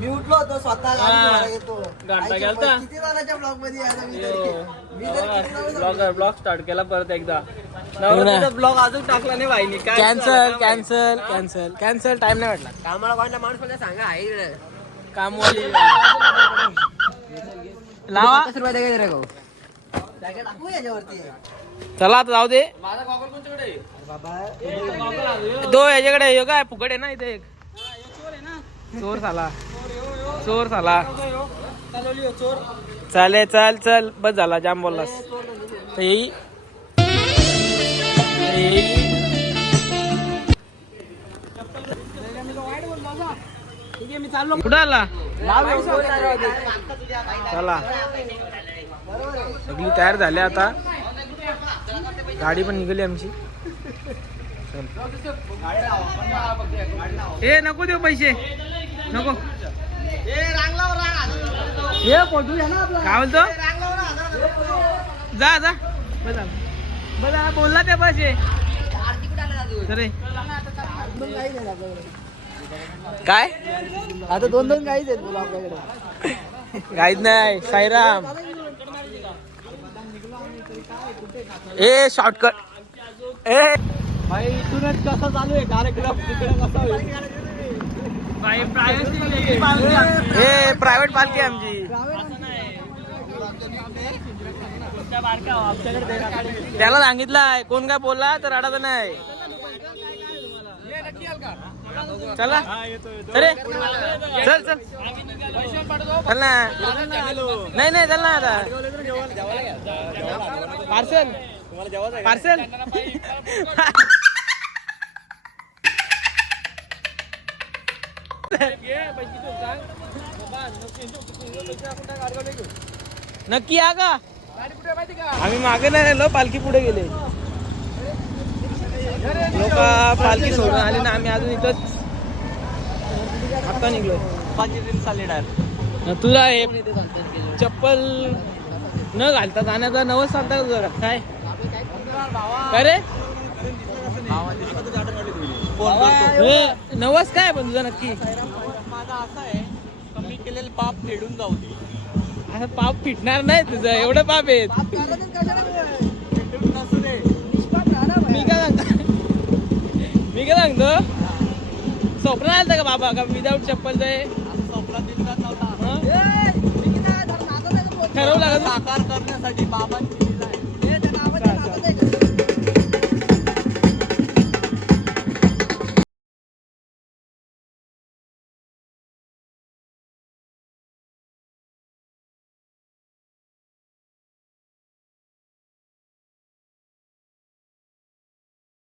मी उठलो होतो स्वतः हा. गेलतो. आई किती ब्लॉगमध्ये आहे आता मी तरी? मी तरी किती जणांच्या ब्लॉग ब्लॉग स्टार्ट केला परत एकदा. नवरात्रीचा ब्लॉग अजून टाकला नाही भाईनी काय कॅन्सल झालं काय कॅन्सल कॅन्सल कॅन्सल टाइम नाही वाटला कामाला कोणता माणूस पण सांगा आहे इकडे. कामवाली. लावा. रुपये द्या रे गो. जागा टाकू याच्यावरती. चला आता जाऊ दे. माझा गॉगल कोणच्याकडे आहे? बाबा. दो याच्याकडे यो काय फुकट आहे ना इथे एक. चोर झाला चोर झाला. चाले चाल चल. बस झाला जाम बोललास. येई कुठं आला? चला. सगळी तयार झाली आता. गाडी पण निघाली आमची. चल. ए नको देऊ पैसे. नको. काय बोलतो? जा जा. बजा बजा बोलला त्या पैसे अरे. काय? आता दोन दोन गाईच आहेत बोला आपल्याकडे. काहीच नाही साईराम. ए शॉर्टकट ए. भाई इथूनच कसं चालू आहे? कार्यक्रम तिकडे कसा होईल हे प्रायव्हेट पालखी आमची. त्याला सांगितलंय कोण काय बोलला तर अडाच नाही. चला. अरे चल चल. चल ना. नाही नाही चल ना आता. पार्सल. पार्सल. नक्की या का आम्ही मागे नाही राहिलो पालखी पुढे गेले. लोक पालखी सोडून आले ना आम्ही अजून इथंच आता निघलोय. तुला हे चप्पल न घालता जाण्याचा नवस सांगता जरा काय? रे हे, नवस काय पण तुझा नक्की? माझा असा आहे कमी केलेलं पाप फेडून जाऊ दे. असं पाप फिटणार नाही तुझं. एवढं पाप आहेत. फेडून नसू दे. मी काय सांगतो? मी काय सांगतो? स्वप्न आलं का बाबा? का विदाऊट चप्पल जाय असं स्वप्नात नव्हता. हं? ठरवलं का तू? साकार करण्यासाठी बाबांची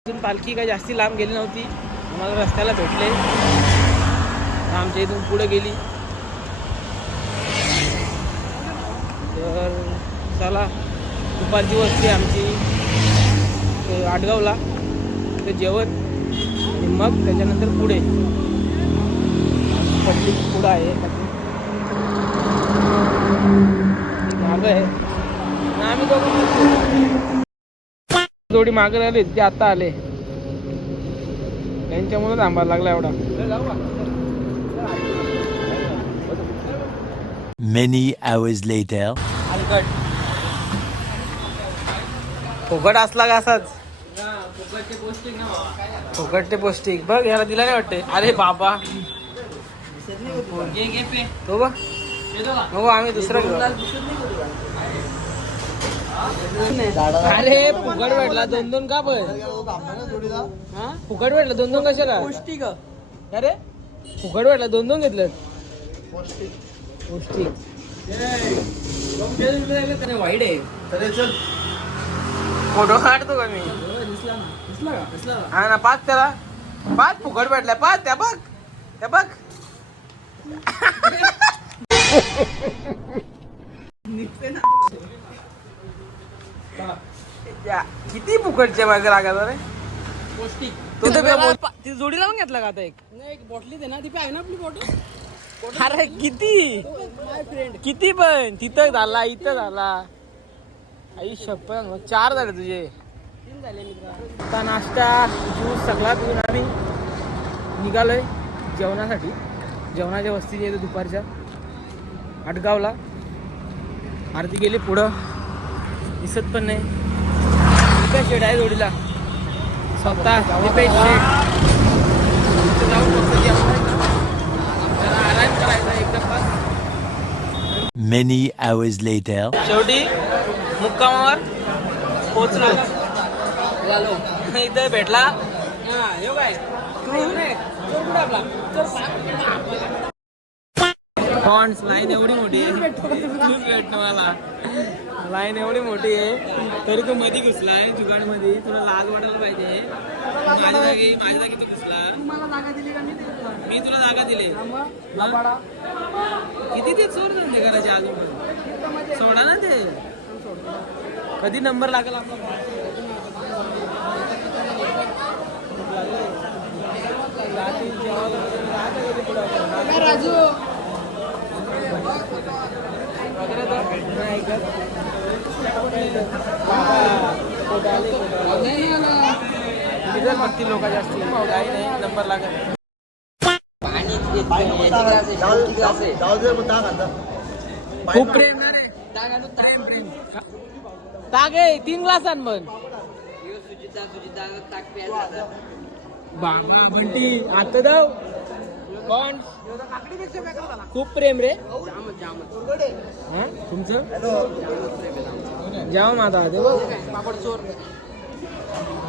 इथून पालखी काही जास्ती लांब गेली नव्हती. आम्हाला रस्त्याला भेटले. आमच्या इथून पुढे गेली. तर चला दुपारची वस्ती आमची. आटगावला ते जेवण आणि मग त्याच्यानंतर पुढे. पटली पुढं आहे. मागं आहे. आम्ही दोघं जोडी मागे राहिले ते आता आले. त्यांच्यामुळे थांबायला लागला एवढा. Many hours later. फुकट असला का असाच? फुकट ते पौष्टिक बघ याला दिला नाही वाटते अरे बाबा. तो बघ. हो आम्ही दुसरा घेऊ. अरे फुकट भेटला दोन दोन का पण? हा? फुकट भेटला दोन दोन कशाला? पौष्टिक. अरे फुकट भेटला दोन दोन घेतलं पौष्टिक वाईट आहे. फोटो काढतो का मी? हा ना पाच त्याला. पाच फुकट भेटलाय. पाच त्या बघ. त्या बघ. या, किती फुकटचे मागे लागत रे? पौष्टिक तू तर ती जोडी लावून घेतला का आता एक? नाही एक बॉटली दे ना ती आहे ना आपली बॉटल अरे किती? माय फ्रेंड किती पण? तिथं झाला इथं झाला. आई शपथ. चार झाले तुझे. तीन झाले मित्र. आता नाश्ता ज्यूस सगळा पिऊन आम्ही निघालोय जेवणासाठी. जेवणाच्या वस्ती येते दुपारच्या. आटगावला आरती गेली पुढं. दिसत पण नाही. दीपेश शेट आहे जोडीला? स्वतः दीपेश तिथं जाऊन जेवणाचं. जरा आराम करायचा एकदम Many hours later. शेवटी मुक्कामावर पोचलो इथं भेटला. फॉन्ट्स लाईन एवढी मोठी आहे. भेटणं मला. लाईन एवढी मोठी आहे तरी तू मध्ये घुसलाय जुगाडमध्ये तुला लाज वाटायला पाहिजे. माझ्या जागी माझ्या जागी तू घुसला. मी तुला जागा दिली. किती ते चोर धंदे करायचे अजून सोडा ना ते. कधी नंबर लागेल आपला? राजू. बघतील लोक जास्त काही नाही नंबर लागेल खूप प्रेम. ना रे. तीन ग्लासान आण पण बाबा बंटी आता जाऊ. कोण खूप प्रेम रे. हा? तुमचं? जेवा माझा दे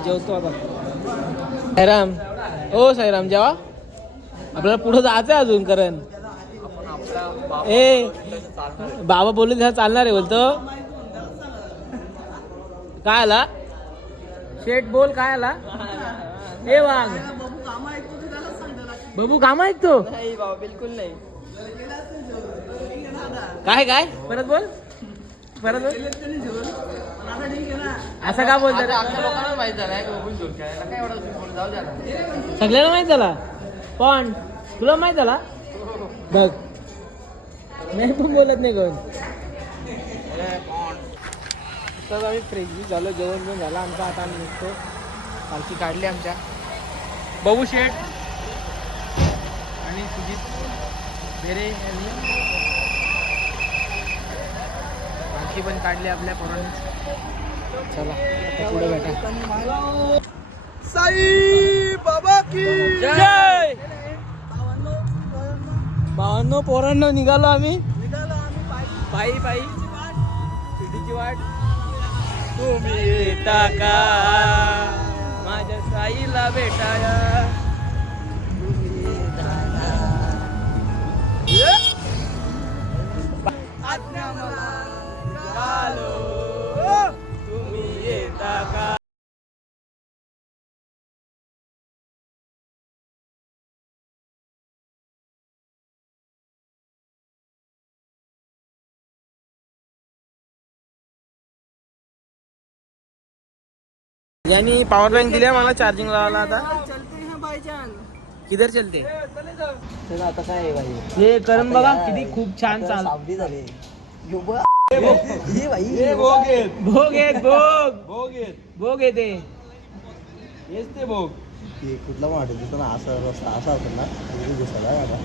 जेवतो आता. साईराम. ओ साईराम जेवा. आपल्याला पुढे जायचं आहे अजून करण. ए बाबा बोलून त्याला चालणार आहे बोलतो. काय आला? शेठ बोल काय आला? ए वाघ. बबू काम ऐकतो नाही बाबा बिलकुल नाही. काय काय? परत बोल. परत बोल. असं का बोलतात. सगळ्यांना माहीत झाला? पण तुला माहीत झाला? बघ. नाही पण बोलत नाही कोण. तर आम्ही फ्रेश बी झालो जेवण पण झालं आमचं आता आम्ही निघतो. पालखी काढली आमच्या. बबू शेठ. आणि सुजित बेरे यांनी पालखी पण काढली आपल्या पोरांनी. चला पुढे भेटा. साई बाबा की जय! बावन्न पोरांना निघालो आम्ही. पायी पायी पिढीची वाट. तुम्ही येता का? माझ्या साईला भेटाया ज्यांनी पॉवर बँक दिल्या मला चार्जिंग लावायला आता. किधर चलते? आता काय आहे भाई? हे करण बघा किती खूप छान चाल सावली झाली. हे भाई. भोग येत. भोग भोग. येते. कुठला ना असा रस्ता असा होता ना. तिथे घुसायला आता.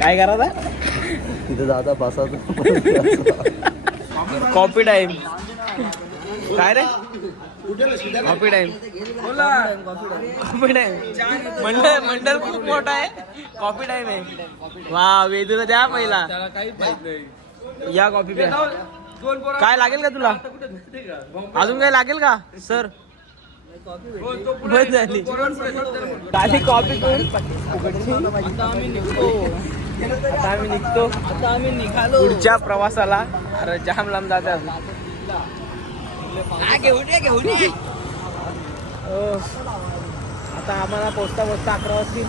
काय करा तिथे जाता बसा. कॉपी टाइम काय रे? कॉपी टाइम कॉपी टाइम मंडळ मंडळ खूप मोठा आहे. कॉपी टाइम आहे. वा वेदूला द्या पहिला. या कॉपी प्या. काय लागेल का तुला? अजून काय लागेल का? सर. बस झाली. करून आता आम्ही निघतो. आता आम्ही निघालो. पुढच्या प्रवासाला. अरे जाम लांब जाते अजून घेऊन ये घेऊन ये. आता आम्हाला पोचता पोचता अकरा वाजतील.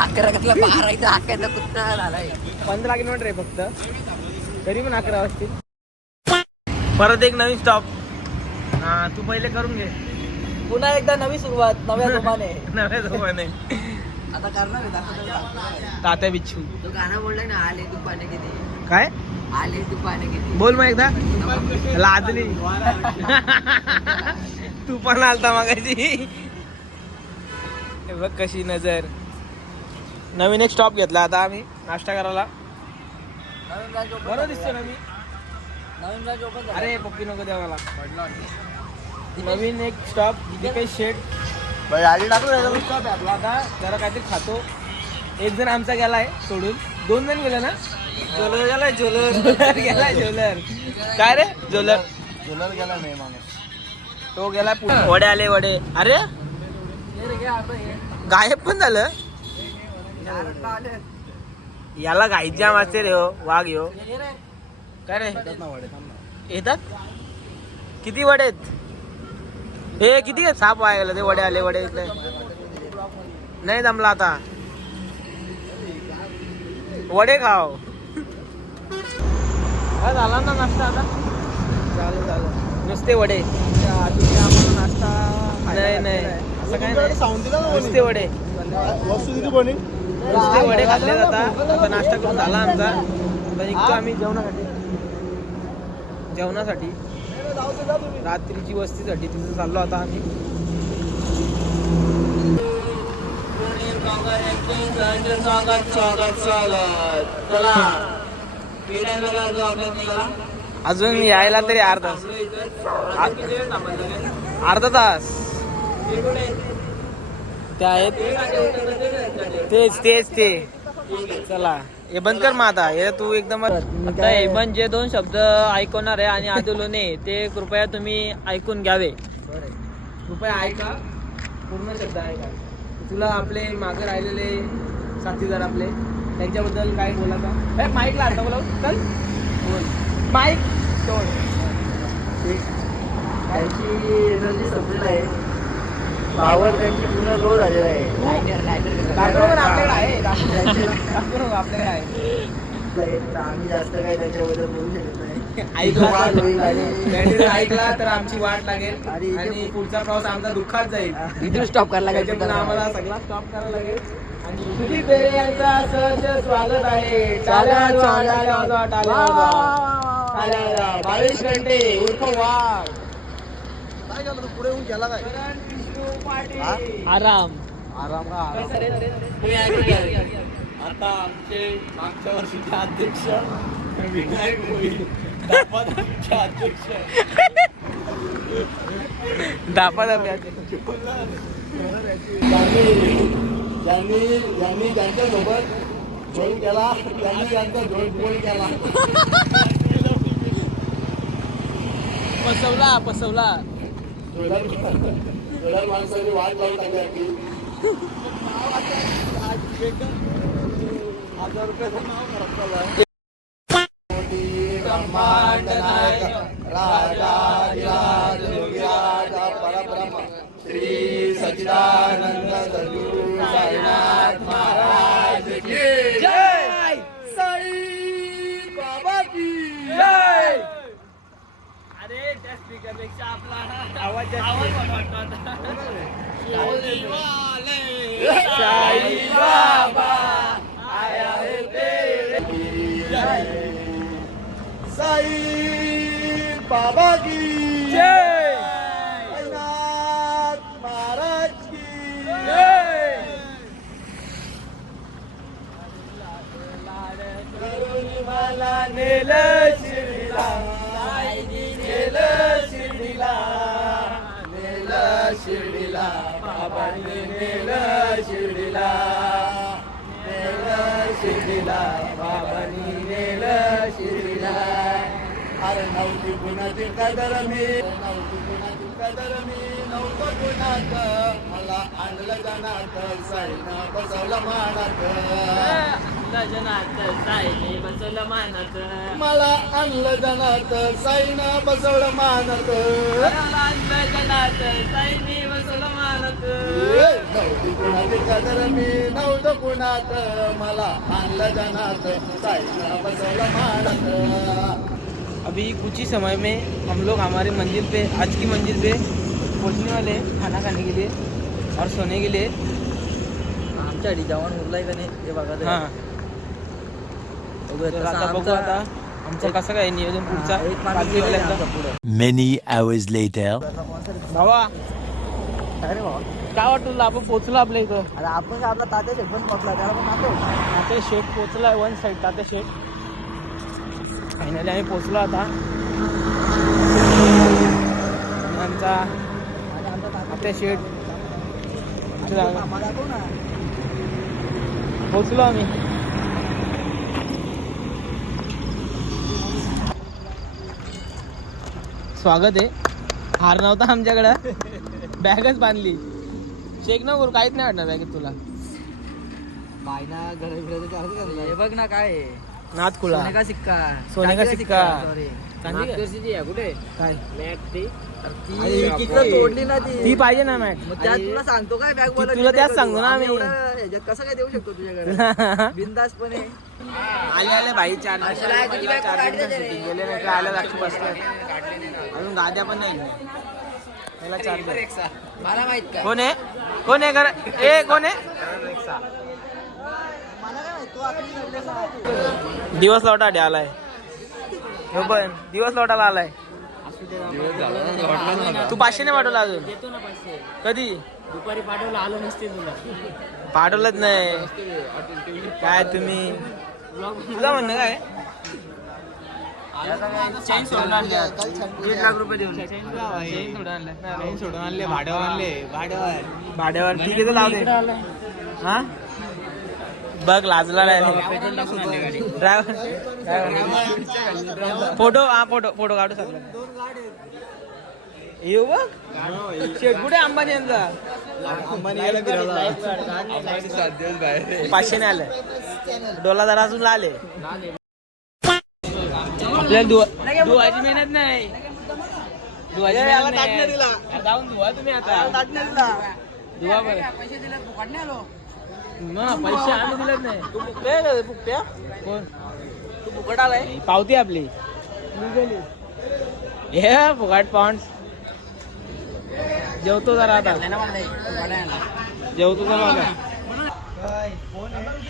अकरा कसला बारा इथं हाकायचा कुत्ता झालाय? पंधरा किलोमीटर आहे फक्त. तरी पण अकरा वाजतील. परत एक नवीन स्टॉप हा तू पहिले करून घे. पुन्हा एकदा नवी सुरुवात नव्या जोमाने. नव्या झोपाने आता करणार आहे तात्या बिच्छू. तो गाणं बोललाय ना आले तू पाने किती काय? आले तू पाने किती बोल मग एकदा. लाजली. तू पण आलता मागायची बघ कशी नजर. नवीन एक स्टॉप घेतला आता आम्ही नाश्ता करायला. बरं दिसतो ना मी. अरे पप्पी नको द्या मला नवीन एक स्टॉप काही शेट स्टॉप आहे. आपला आता जरा काहीतरी खातो. एक जण आमचा गेलाय सोडून. दोन जण गेले ना? ज्वेलर गेलाय ज्वेलर. गेलाय ज्वेलर. काय रे? ज्वेलर. ज्वेलर गेला नाही माणूस. तो गेला वडे आले वडे. अरे? गायब पण झालं? याला जाम असते रे हो. वाघ यो काय रे? येतात? किती वडे आहेत? हे किती आहेत? साप वाया गेला ते वडे आले वडे इकडे. नाही जमला आता. वडे खाव हा, झाला ना नाश्ता आता? झालं झालं. नुसते वडे. तुम्ही आम्हाला नाश्ता नाही नाही. असं काय नाही. नुसते वडे. नुसते वडे खाल्ले जातात आता. नाश्ता करून झाला आमचा. आता निघतो आम्ही जेवणासाठी. जेवणासाठी. रात्रीची वस्तीसाठी तिथं चाललो आता आम्ही. अजून यायला तरी अर्धा तास. अर्धा तास. ते आहेत. तेच तेच ते. चला. हे बंद कर मग आता हे तू एकदम आता हेमंत जे दोन शब्द ऐकवणार आहे आणि आदुलोने ते कृपया तुम्ही ऐकून घ्यावे. कृपया ऐका. पूर्ण शब्द ऐका. तुला आपले मागे राहिलेले साथीदार आपले त्यांच्याबद्दल काय बोलायचं ए, माईकला आता बोलाव. चल. बोल. माईक सोड त्यांची एनर्जी संपलेली आहे. पावर त्यांची पूर्ण लो झालेला आहे. आम्ही जास्त काही त्याच्याबद्दल बोलू शकत नाही. ऐकला तर- आमची वाट लागेल आणि- पुढचा प्रवास आमचा दुःखात जाईल. इथून स्टॉप करायला त्याच्यामुळे आम्हाला सगळा स्टॉप करायला लागेल. आणि सुदीप बेरे यांचा सहर्ष स्वागत आहे. बावीस घंटे उर्फ वाघ. काय झालं? पुढे येऊन गेला काय करण विष्णू पाटील. हा? आराम. आराम का आराम. आता आमचे मागच्या वर्षीचे अध्यक्ष विनायक दापादाचे अध्यक्ष. दापा ज्यांनी ज्यांनी त्यांच्यासोबत जोड केला त्यांनी त्यांचा जोड गोल केला. पसवला पसवला. जोडार माणसाने वाट लावून टाकली आपली. हजार परब्रह्म. श्री सचिदानंद आवाज आवाज वाटतो साई बाबा साई बाबा की जय! अरे नव्हती कुणाची कदर मी नव्हती कुणाची कदर मी नव्हतं कुणाच मला आणलं जनात साईनं बसवलं मानात जनात साईने बसवलं मानत मला आणलं जनात साईनं बसवलं मानत जनात साईने बसवलं मानत नव्हती कुणाची कदर मी नव्हतं कुणात मला आणलं जनात साईनं बसवलं मानत अभी कुछ ही समय में हम लोग हमारे मंजिल पे आज की मंजिल पे पहुंचने वाले हैं खाना खाने के लिए और सोने के लिए आमच्या जवान उरलाय का नाही ते बघा ते. हाँ बघूया. तर तसं आता बघू आमचा- आता आमचं कसं काय नियोजन पुढचा हा, एक माणूस गेलाय पाचवीवाल्यांचा. आमचा पुढं. Many hours later. भावा अरे काय वाटतं तुला आपण पोचलो आपल्या इथं अरे आपण आपला तात्या शेट पण पोचला त्याला पण नातो तात्या शेट पोचला वन साईड तात्या शेट फायनली आम्ही पोचलो आता. आमचा तात्या शेट. पोचलो आम्ही. स्वागत आहे. हार नव्हता आमच्याकडं. बॅगच बांधली. चेक न करू काहीच नाही वाटणार बॅगेत तुला. बायना घर हे बघ ना काय? नाथ खुला सोने का सिक्का. सोने का सिक्का. का? कुठे? काय? ती. विकीतलं तोडली ना ती. ती पाहिजे ना मॅट. मग त्यात तुला सांगतो काय बॅग ती तुला त्याच सांगतो ना आम्ही. कसं काय देऊ शकतो तुझ्याकडे? बिंदासपणे. आले आले भाई चार. गेले नाही आल्या अजून गाद्या पण नाही. त्याला चार कोण आहे? कोण आहे ए कोण आहे मला काय माहीत तू आपली दिवस लौटाटे आलाय. हो पण दिवस लौटाला आलाय. तू पाचशे नाही पाठवला अजून? कधी? दुपारी पाठवलं आलं नसते तुला पाठवलंच नाही. काय तुम्ही? तुझं म्हणणं काय? चेंज सोडून आणले. दीड लाख रुपये देऊन चेंज सोडून आणले ट्रेन सोडून आणले भाड्यावर आणले. भाड्यावर. भाड्यावर ठीक आहे तर लाव दे हा? बघ लाजला ड्रायव्हर फोटो हा फोटो फोटो काढू शकला येऊ बघ. कुठे अंबानी यांचा. पाचशे नाही आलं. डोला जरा अजून आले आपल्याला धुवायची मेहनत नाही. धुवायची मेहनत नाही. अरे जाऊन धुवा तुम्ही आता. धुवा बरं. पैसे दिले फुकट नाही आलो. मग पैसे आम्ही दिलेच नाही. तू फुकटे का फुकट्या कोण? तू फुकट आलाय पावती आपली. हे फुगाट पाऊंड. जेवतो जरा आता. जेवतो जरा आता.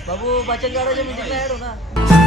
बाबू बचत गटाच्या हो ना